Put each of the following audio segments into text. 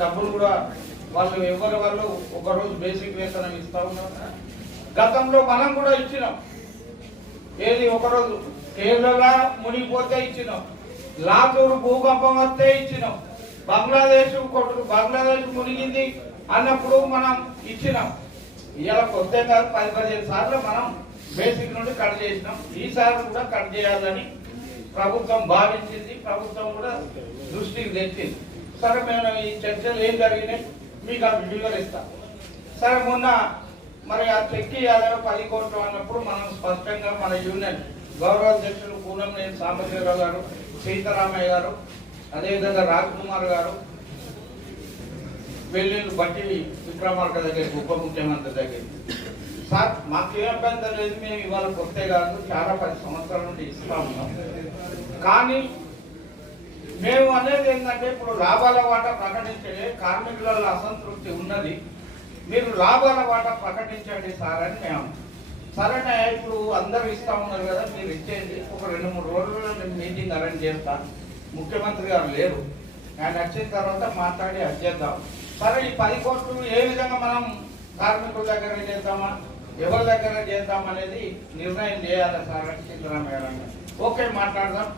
డబ్బులు కూడా వాళ్ళు ఎవరి వాళ్ళు ఒకరోజు బేసిక్ వేతనం ఇస్తా ఉన్నారు? గతంలో మనం కూడా ఇచ్చినాం. ఏది ఒకరోజు? కేరళ మునిగిపోతే ఇచ్చినాం. లాతూరు భూకంపం వస్తే ఇచ్చినాం. బంగ్లాదేశ్ కొట్టు బంగ్లాదేశ్ మునిగింది అన్నప్పుడు మనం ఇచ్చినాం. ఇలా కొత్త కాదు పది పదిహేను సార్లు మనం బేసిక్ నుండి కట్ చేసినాం. ఈసారి కూడా కట్ చేయాలని ప్రభుత్వం భావించింది. ప్రభుత్వం కూడా దృష్టికి తెచ్చింది. సరే మేము ఈ చర్చలు ఏం జరిగినాయి మీకు ఆ వీడియోలు ఇస్తాం. సరే మొన్న మరి ఆ చెక్కి ఇవ్వాలి పది కోట్లు అన్నప్పుడు మనం స్పష్టంగా మన యూనియన్ గౌరవ అధ్యక్షులు పూనంనేని సాంబశివరావు గారు సీతారామయ్య గారు అదేవిధంగా రాజ్ కుమార్ గారు వెళ్ళిళ్ళు బట్టి విక్రమార్క దగ్గరికి ఉప ముఖ్యమంత్రి దగ్గరికి. సార్ మాకు ఏ అభ్యంతరం లేదు మేము ఇవాళ కొత్త కాదు చాలా పది సంవత్సరాల నుండి ఇస్తా ఉన్నాం. కానీ మేము అనేది ఏంటంటే ఇప్పుడు లాభాల వాటా ప్రకటించే కార్మికులలో అసంతృప్తి ఉన్నది. మీరు లాభాల వాటా ప్రకటించండి సార్ అని మేము సరేనే ఇప్పుడు అందరూ ఇస్తా ఉన్నారు కదా మీరు ఇచ్చేయండి. ఒక రెండు మూడు రోజుల్లో నేను మీటింగ్ అరేంజ్ చేస్తాను ముఖ్యమంత్రి గారు లేరు. ఆయన వచ్చిన తర్వాత మాట్లాడి అది చేద్దాం. సరే ఈ పది కోట్లు ఏ విధంగా మనం కార్మికుల దగ్గర చేద్దామా? ఎవరి దగ్గర చేద్దాం అనేది నిర్ణయం చేయాలి సార్ అని సిద్ధరామయ్య ఓకే మాట్లాడదాం.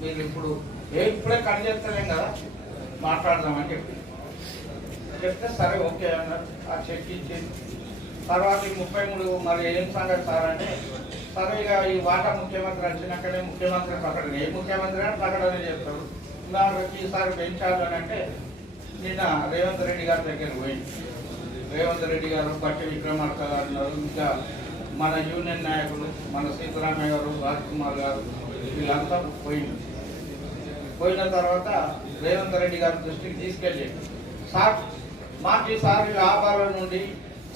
మీరు ఇప్పుడు ఏ ఇప్పుడే కట్ చేస్తలేం కదా మాట్లాడదామని చెప్పి. చెప్తే సరే ఓకే అన్నారు. ఆ చెక్ ఇచ్చింది తర్వాత ఈ ముప్పై మూడు మరి ఏం సంగతి సార్ అంటే సరే ఇక ఈ వాటా ముఖ్యమంత్రి వచ్చినాకనే ముఖ్యమంత్రి ప్రకటన ఏ ముఖ్యమంత్రి అని ప్రకటన చేస్తారు. ఉదాహరణకి ఈసారి పెంచాలి అని అంటే నిన్న రేవంత్ రెడ్డి గారి దగ్గరికి పోయింది రేవంత్ రెడ్డి గారు బట్టి విక్రమార్క గారు ఇంకా మన యూనియన్ నాయకులు మన సీతారామయ్య గారు రాజ్ కుమార్ గారు వీళ్ళంతా పోయింది పోయిన తర్వాత రేవంత్ రెడ్డి గారి దృష్టికి తీసుకెళ్ళి సార్ మాకు ఈసారి లాభాల నుండి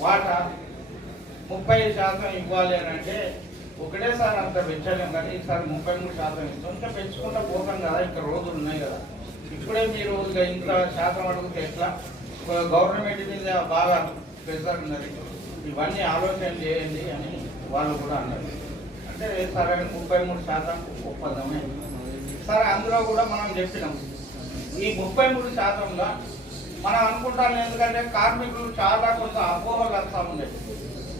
వాటా ముప్పై శాతం ఇవ్వాలి అని అంటే ఒకటేసారి అంత పెంచలేం కానీ ఈసారి ముప్పై మూడు శాతం ఇస్తాం. ఇంకా పెంచుకుంటా పోతాం కదా ఇంకా రోజులు ఉన్నాయి కదా. ఇప్పుడే మీరు రోజుగా ఇంత శాతం అడుగుతే ఎట్లా? గవర్నమెంట్ మీద బాగా ప్రెషర్ ఉన్నది. ఇవన్నీ ఆలోచన చేయండి అని వాళ్ళు కూడా అన్నారు. అంటే సరైన ముప్పై మూడు శాతం ఒప్పందమే. సరే అందులో కూడా మనం చెప్పినాం. ఈ ముప్పై మూడు శాతంలో మనం అనుకుంటాం ఎందుకంటే కార్మికులు చాలా కొంత అపోహలు వస్తా ఉండేవి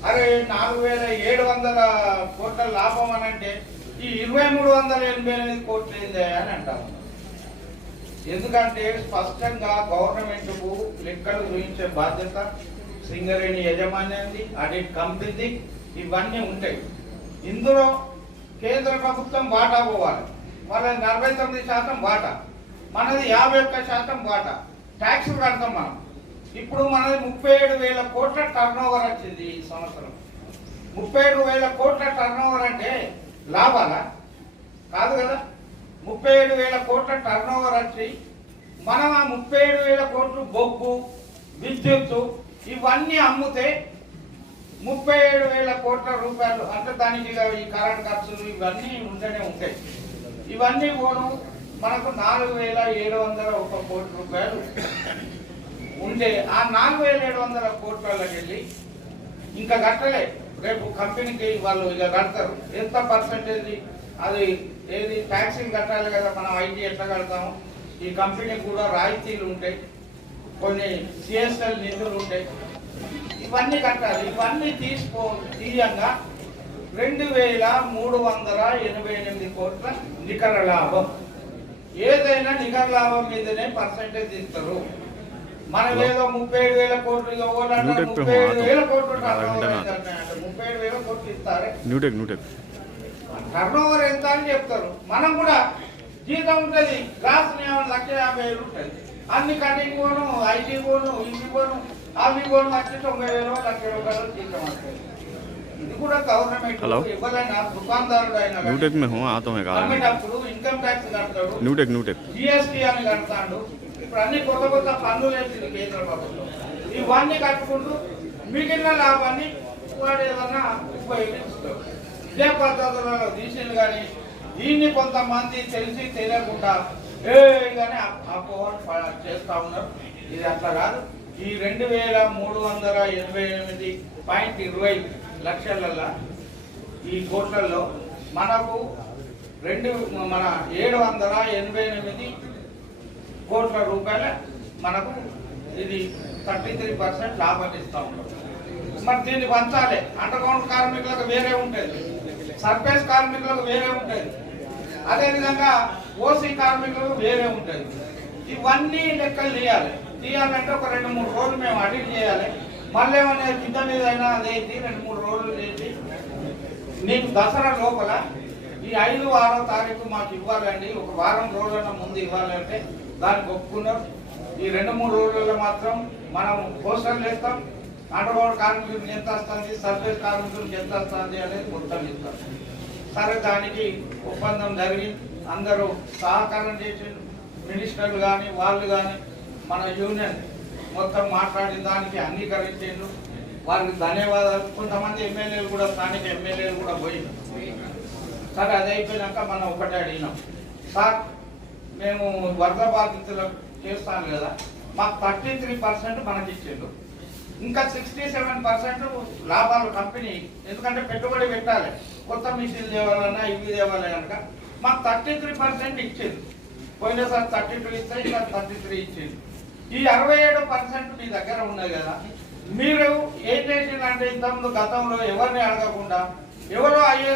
అరే నాలుగు వేల ఏడు వందల కోట్ల లాభం అని అంటే ఈ ఇరవై మూడు వందల ఎనభై ఎనిమిది కోట్లు ఏంది అని అంటాం ఎందుకంటే స్పష్టంగా గవర్నమెంట్కు లెక్కలు గురించే బాధ్యత సింగరేణి యజమాన్యంది ఆడిట్ కంపెనీది ఇవన్నీ ఉంటాయి. ఇందులో కేంద్ర ప్రభుత్వం వాటా పోవాలి. వాళ్ళది నలభై తొమ్మిది శాతం వాటా. మనది యాభై ఒక్క శాతం వాటా. ట్యాక్స్ కడతాం మనం. ఇప్పుడు మనది ముప్పై ఏడు వేల కోట్ల టర్న్ ఓవర్ వచ్చింది ఈ సంవత్సరం. ముప్పై ఏడు వేల కోట్ల టర్న్ ఓవర్ అంటే లాభాలా? కాదు కదా. ముప్పై ఏడు వేల కోట్ల టర్న్ ఓవర్ వచ్చి మనం ఆ ముప్పై ఏడు వేల కోట్లు బొగ్గు విద్యుత్తు ఇవన్నీ అమ్ముతే ముప్పై ఏడు వేల కోట్ల రూపాయలు అంటే దానికి ఈ కరెంట్ ఖర్చులు ఇవన్నీ ఉంటూనే ఉంటాయి. ఇవన్నీ పోను మనకు నాలుగు వేల ఏడు వందల ఒక కోటి రూపాయలు ఉండే. ఆ నాలుగు వేల ఏడు వందల కోట్లకి వెళ్ళి ఇంకా కట్టలే. రేపు కంపెనీకి వాళ్ళు ఇక కడతారు. ఎంత పర్సంటేజ్? అది ఏది? ట్యాక్సీని కట్టాలి కదా మనం ఐటీ ఎట్లా కడతాము? ఈ కంపెనీకి కూడా రాయితీలు ఉంటాయి. కొన్ని సిఎస్ఎల్ నిధులు ఉంటాయి. ఇవన్నీ కట్టాలి. ఇవన్నీ తీసుకో తీయంగా రెండు వేల మూడు వందల ఎనభై ఎనిమిది కోట్ల నికర లాభం. ఏదైనా నికర లాభం మీదనే పర్సంటేజ్ ఇస్తారు. మనం ఏదో ముప్పై ఏడు వేల కోట్లు నూట ముప్పై ఏడు వేల కోట్లు ముప్పై ఏడు వేల కోట్లు ఇస్తారు? New Tech New Tech. టర్న్ ఓవర్ ఎంత అని చెప్తారు. మనం కూడా జీతం ఉంటుంది గ్లాస్ లక్ష యాభై వేలు ఉంటుంది. అన్ని కటింగ్ పోను ఐటీ పోను ఇవి పోను అవి పోను వచ్చి తొంభై వేలు లక్ష రూపాయలు జీతం వస్తుంది కూడా గవర్నమెంట్ ఎవరైనా దుకాణదారుడు అయినా న్యూటెక్ మేము కాదు. ట్యాక్స్ కడతాడు. న్యూటెక్ న్యూటెక్ అని ఇప్పుడు అన్ని కొత్త కొత్త ఇవన్నీ కట్టుకుంటూ మిగిలిన లాభాన్ని వాడు కానీ దీన్ని కొంతమంది తెలిసి తెలియకుండా ఏగానే కానీ అపోహ చేస్తూ ఉన్నారు. ఇది అట్లా కాదు. ఈ రెండు వేల మూడు వందల ఎనభై ఎనిమిది పాయింట్ ఇరవై లక్షలల్లో ఈ కోట్లలో మనకు రెండు మన ఏడు వందల ఎనభై ఎనిమిది కోట్ల రూపాయల మనకు ఇది థర్టీ త్రీ పర్సెంట్ లాభం ఇస్తూ ఉంటాం మరి దీన్ని పంచాలి. అండర్గ్రౌండ్ కార్మికులకు వేరే ఉంటుంది సర్ఫేస్ కార్మికులకు వేరే ఉంటుంది అదేవిధంగా ఓసీ కార్మికులకు వేరే ఉంటుంది ఇవన్నీ లెక్కలు తీయాలి. తీయాలంటే ఒక రెండు మూడు రోజులు మేము అడిగి చేయాలి. మళ్ళీ ఏమైనా కింద మీద అయినా అదేంటి? రెండు మూడు రోజులు చేసి నీకు దసరా లోపల ఈ ఐదు ఆరో తారీఖు మాకు ఇవ్వాలండి. ఒక వారం రోజుల ముందు ఇవ్వాలంటే దానికి ఒప్పుకున్నారు ఈ రెండు మూడు రోజుల్లో మాత్రం మనం పోస్టర్లు వేస్తాం. అండర్గ్రౌండ్ కార్మికులకు ఎంత వస్తుంది సర్వీస్ కార్మికులకు ఎంత వస్తుంది అనేది మొత్తం ఇస్తాం సరే దానికి ఒప్పందం జరిగి అందరూ సహకారం చేసి మినిస్టర్లు కానీ వాళ్ళు కానీ మన యూనియన్ మొత్తం మాట్లాడిన దానికి అంగీకరించారు వారికి ధన్యవాదాలు. కొంతమంది ఎమ్మెల్యేలు కూడా స్థానిక ఎమ్మెల్యేలు కూడా పోయినారు. సరే అది అయిపోయినాక మనం ఒకటే అడిగినాం. సార్ మేము వరద బాధితులు చేస్తాను కదా మాకు థర్టీ త్రీ పర్సెంట్ మనకి ఇచ్చిండు ఇంకా సిక్స్టీ సెవెన్ పర్సెంట్ లాభాలు కంపెనీ ఎందుకంటే పెట్టుబడి పెట్టాలి. కొత్త మిషన్లు తేవాలన్నా ఇవి తేవాలి కనుక మాకు థర్టీ త్రీ పర్సెంట్ ఇచ్చింది పోయినసారి థర్టీ టూ ఇస్తే ఇంకా థర్టీ త్రీ ఇచ్చింది ఈ అరవై ఏడు పర్సెంట్ మీ దగ్గర ఉన్నది కదా. మీరు ఏం చేసిందంటే ఇంతకుముందు గతంలో ఎవరిని అడగకుండా ఎవరో ఐఏఎస్